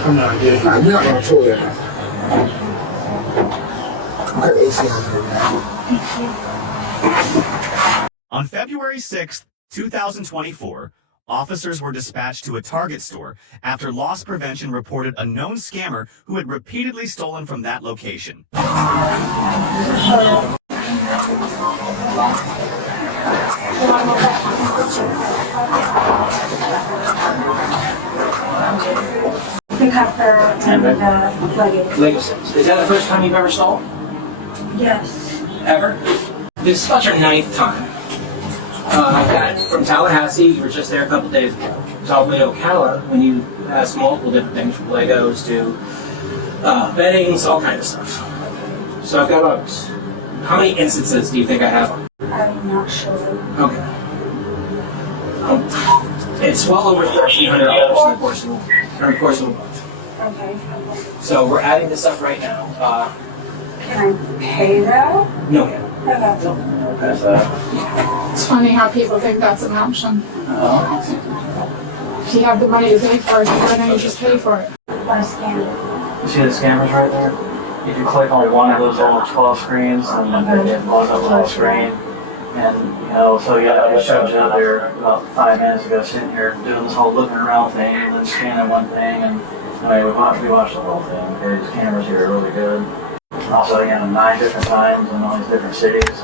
I'm not getting. I'm not gonna pull it. Okay, AC on February 6th, 2024, officers were dispatched to a Target store after loss prevention reported a known scammer who had repeatedly stolen from that location. Pick up her luggage. Is that the first time you've ever stolen? Yes. Ever? This is about your 9th time. I got it from Tallahassee. You were just there a couple days ago. It's all the way to Ocala when you asked multiple different things from Legos to beddings, all kind of stuff. So I've got others. How many instances do you think I have on? I'm not sure. Okay. It's well over $1,300 in the course of a month. Okay. So we're adding this up right now. Can I pay that? No, yeah. Okay. It's funny how people think that's an option. If you have the money to pay for it, why don't you just pay for it? What a scam. You see the scammers right there? If you click on one of those little 12 screens, then it blows up the whole screen. And, you know, so yeah, I showed you there about 5 minutes ago sitting here doing this whole looking around thing and then scanning one thing. And I mean, we watched the whole thing. These cameras here are really good. Also, you know, 9 different times in all these different cities. You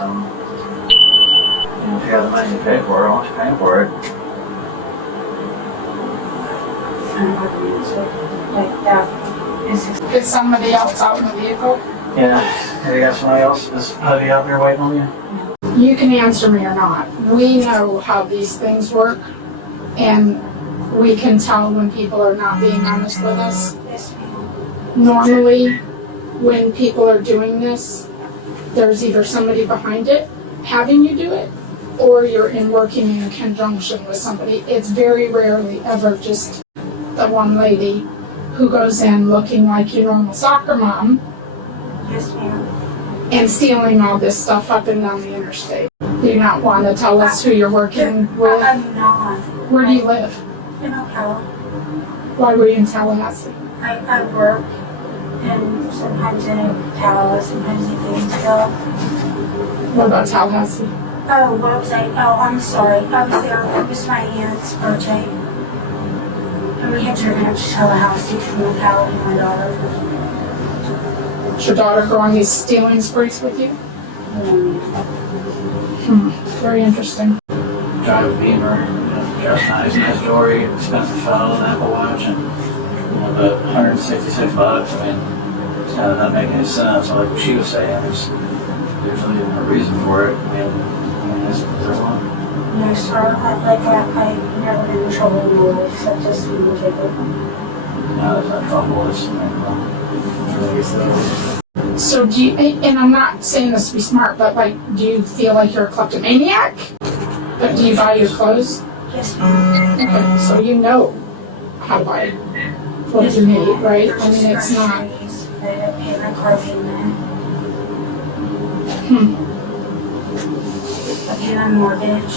know, if you have the money to pay for it, why don't you pay for it? Like that is Get somebody else out in the vehicle. Yeah, you got somebody else that's putty out there waiting on you? You can answer me or not. We know how these things work, and we can tell when people are not being honest with us. Yes, ma'am. Normally, when people are doing this, there's either somebody behind it having you do it, or you're working in conjunction with somebody. It's very rarely ever just the one lady who goes in looking like your normal soccer mom Yes, ma'am. and stealing all this stuff up and down the interstate. Do you not want to tell us who you're working with? I'm not. Where do you live? In Ocala. Why were you in Tallahassee? I work, and sometimes in Ocala, sometimes in Gainesville. What about Tallahassee? Oh, what was I? Oh, I'm sorry. I was there. It was my aunt's birthday. And we had driven up to Tallahassee from Ocala with my daughter. Did your daughter go on these stealing sprees with you? Very interesting. Drive a Beamer, dress nice jewelry, expensive phone, Apple Watch, and but $166. I mean, it's kind of not making any sense. Like what she was saying, there's really no reason for it. I mean, is there one? No, sir. I never been in trouble in my life, except just speeding ticket. No, there's no trouble. So do you, and I'm not saying this to be smart, but like, do you feel like you're a kleptomaniac? But do you buy your clothes? Yes, ma'am. Okay, so you know how to buy what you need, right? I mean, it's not. I pay my car payment. I pay my mortgage.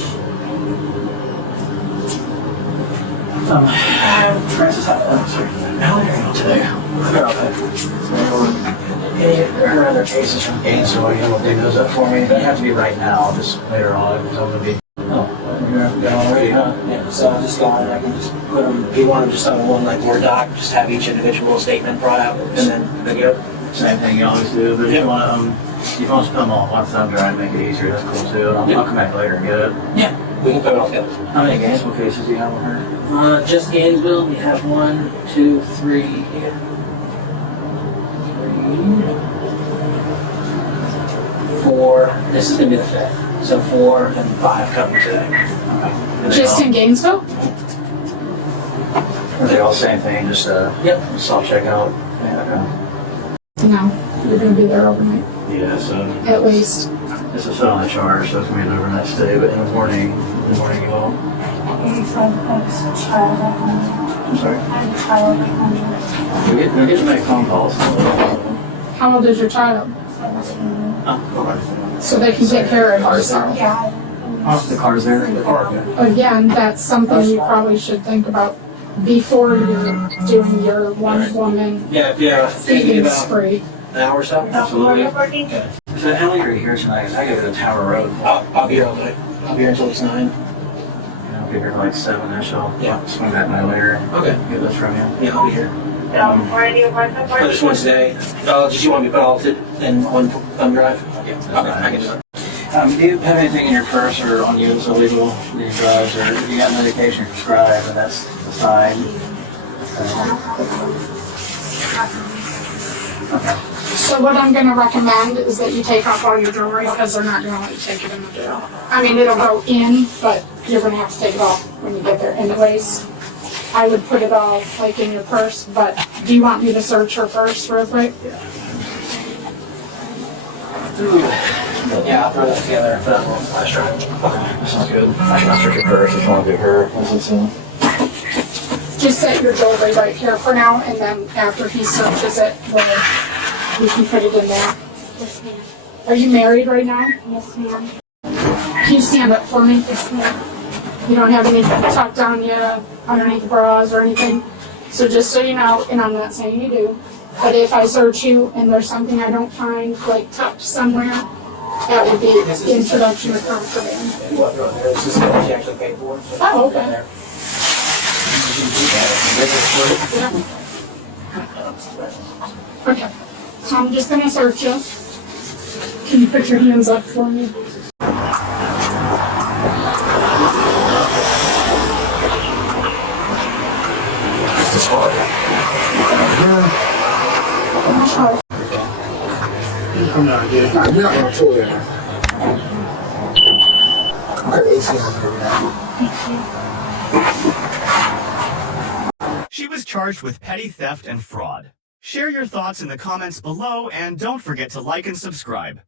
Francis, how are you today? Any other cases from Gainesville, you know, dig those up for me? It doesn't have to be right now, just later on, because I'm going to be... Oh, you're going already, huh? Yeah, so I'll just go on and I can just put them, if you want them just on one like Word doc, just have each individual statement brought out and then pick it up. Same thing you always do, but if you want to put them all at once, I'm trying to make it easier, that's cool too. I'll come back later and get it. Yeah, we can put it all together. How many Gainesville cases do you have with her? Just Gainesville, we have 1, 2, 3, 4. This is going to be the 5th. So 4 and 5 coming today. Okay. Just in Gainesville? Are they all the same thing, just Yep. self-checkout? Yeah, No, you're going to be there overnight, okay. Yeah, so at least. this is on the charge, so it's going to be an overnight stay, but in the morning you will. It's like a child at home. I'm sorry? I have a child at home. You'll get to make phone calls. How old is your child? 17. Oh, So they can take care of themselves. Yeah. the car's there? The car, yeah. Again, that's something you probably should think about before you're doing your one woman Yeah, yeah. feeding About spree. an hour or so. Absolutely. So how late are you here tonight? 'Cause I go to Tower Road. I'll be here all night. I'll be here until it's 9. I'll be here like 7-ish. I'll Yeah. swing that night later. Okay. Get this from you. Yeah, I'll be here. But just once a day. Just you want me to put all of it in one thumb drive? Yeah. Okay, I can do it. Do you have anything in your purse or on you that's illegal? Any drugs or if you got medication prescribed and that's assigned? Okay. So what I'm gonna recommend is that you take off all your jewelry because they're not gonna let you take it in the jail. I mean, it'll go in, but you're gonna have to take it off when you get there anyways. I would put it all like in your purse, but do you want me to search her first real quick? Yeah, I'll throw that together for that one last try. That sounds good. I can search your purse if you want to do her. Just set your jewelry right here for now, and then after he searches it, we can put it in there. Yes, ma'am. Are you married right now? Yes, ma'am. Can you stand up for me? Yes, ma'am. You don't have anything tucked down yet underneath bras or anything? So just so you know, and I'm not saying you do, but if I search you and there's something I don't find like tucked somewhere, that would be introduction to contraband. What, this is what you actually paid for? Oh, okay. Okay, so I'm just gonna search you. Can you put your hands up for me? I'm not getting. Nah, you're not gonna toilet. Cut the AC on here. She was charged with petty theft and fraud. Share your thoughts in the comments below and don't forget to like and subscribe.